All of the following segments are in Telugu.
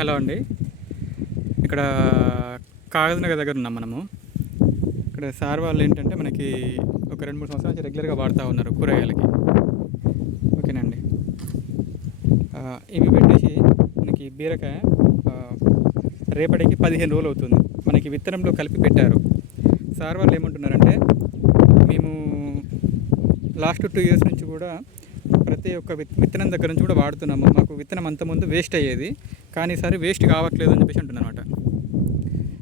హలో అండి. ఇక్కడ కాగజనగర్ దగ్గర ఉన్నాం మనము. ఇక్కడ సార్ వాళ్ళు ఏంటంటే మనకి ఒక రెండు మూడు సంవత్సరాల నుంచి రెగ్యులర్గా వాడుతూ ఉన్నారు కూరగాయలకి. ఓకేనండి. ఇవి పెట్టేసి మనకి బీరకాయ రేపటికి పదిహేను రోజులు అవుతుంది. మనకి విత్తనంలో కలిపి పెట్టారు. సార్ వాళ్ళు ఏమంటున్నారంటే మేము లాస్ట్ టూ ఇయర్స్ నుంచి కూడా ప్రతి ఒక్క విత్తనం దగ్గర నుంచి కూడా వాడుతున్నాము. మాకు విత్తనం అంత ముందు వేస్ట్ అయ్యేది. కానీ ఈసారి వేస్ట్ కావట్లేదు అని చెప్పేసి అంటున్నారు అనమాట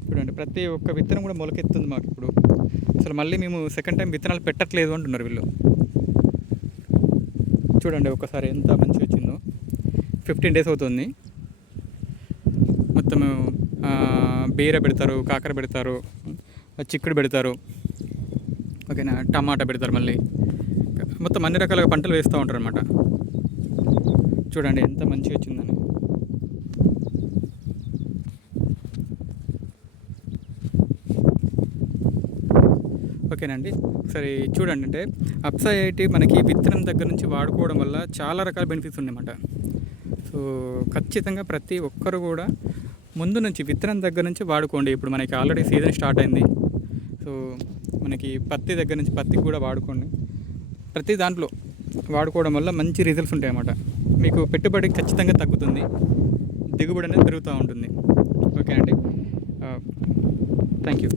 చూడండి ప్రతి ఒక్క విత్తనం కూడా మొలకెత్తుంది మాకు ఇప్పుడు. అసలు మళ్ళీ మేము సెకండ్ టైం విత్తనాలు పెట్టట్లేదు అంటున్నారు వీళ్ళు. చూడండి ఒకసారి ఎంత మంచిగా వచ్చిందో. ఫిఫ్టీన్ డేస్ అవుతుంది. మొత్తం బీర పెడతారు కాకర పెడతారు చిక్కుడు పెడతారు. ఓకేనా? టమాటా పెడతారు మళ్ళీ. మొత్తం అన్ని రకాలుగా పంటలు వేస్తూ ఉంటారు అనమాట చూడండి ఎంత మంచిగా వచ్చిందని. ఓకేనండి. ఒకసారి చూడండి అంటే అప్సా ఐటీ మనకి విత్తనం దగ్గర నుంచి వాడుకోవడం వల్ల చాలా రకాల బెనిఫిట్స్ ఉన్నాయన్నమాట. సో ఖచ్చితంగా ప్రతి ఒక్కరు కూడా ముందు నుంచి విత్తనం దగ్గర నుంచి వాడుకోండి. ఇప్పుడు మనకి ఆల్రెడీ సీజన్ స్టార్ట్ అయింది. సో మనకి పత్తి దగ్గర నుంచి పత్తికి కూడా వాడుకోండి. ప్రతి దాంట్లో వాడుకోవడం వల్ల మంచి రిజల్ట్స్ ఉంటాయి అన్నమాట మీకు పెట్టుబడి ఖచ్చితంగా తగ్గుతుంది. దిగుబడి అనేది పెరుగుతూ ఉంటుంది. ఓకే అండి. Uh, thank you